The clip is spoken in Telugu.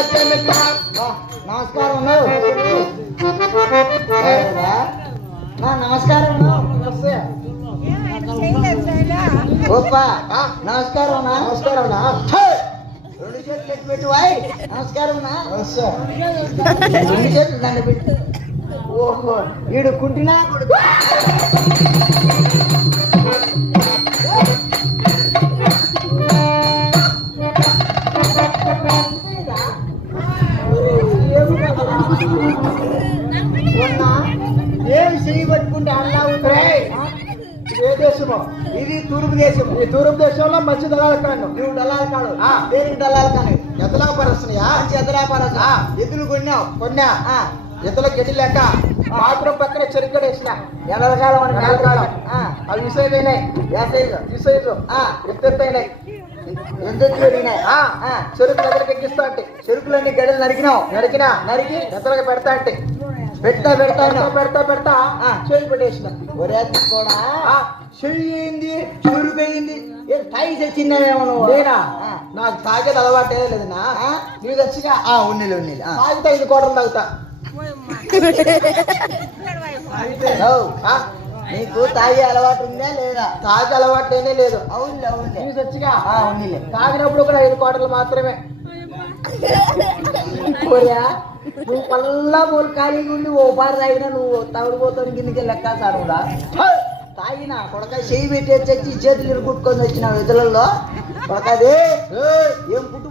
నమస్కారం నమస్కారం ఓప్పా నమస్కారం నమస్కారం రెండు చేతులు ఎట్టు పెట్టు వాయ్ నమస్కారం రెండు చేతులు దండ పెట్టు ఓహో వీడు కుంటినా ఏమి చెయ్యి పట్టుకుంటే అల్లా ఉంటాయి. ఏ దేశము ఇది? తూర్పు దేశము. ఈ తూర్పు దేశంలో మంచి దళాలు కాను. నువ్వు దళాలు కాడు. దేనికి దళాలు కాను? ఎదలాపరస్తున్నాయా? ఎదలాపరస ఎదురు కొన్నా ఎద్దుల గడ్డి లెక్క మాత్రం పక్కన చెరుకడేసిన ఎనలకాలం అని నెలకాలం అవి విసైపోయినాయి. ఈ సైజు ఎత్తెత్తైనాయి. ఎందుకు చెరుకు ఎదలకి ఎక్కిస్తా అంటే చెరుకులన్నీ గడ్డలు నరికి ఎద్దలకి పెడతా అంటే పెడతా చెయ్యి పెట్టేసిన ఒరే కూడా చెయ్యింది చురుకయింది తాగి తెచ్చిందేమో నువ్వు. నేనా? నాకు తాగేది అలవాటే లేదన్నా. నీకు తెచ్చిగా ఉన్నీళ్ళు తాగితే 5 కోటలు తాగుతా. నీకు తాగే అలవాటు ఉందా లేదా? తాగే అలవాటు లేనే లేదు. అవును నీకు తెచ్చిగా ఉన్నీళ్ళు తాగినప్పుడు కూడా 5 కోటలు మాత్రమే. నువ్వు పల్లా మూలు ఖాళీగా ఉండి ఓ పారు తాగినా నువ్వు తగుడిపోతావు కిందకి లెక్క సారుడా తాగినా కొడక చెయ్యి పెట్టి తెచ్చి చేతులు ఇరుకుట్టుకొని వచ్చినావు ఎదులలో కొడకది ఏం పుట్టు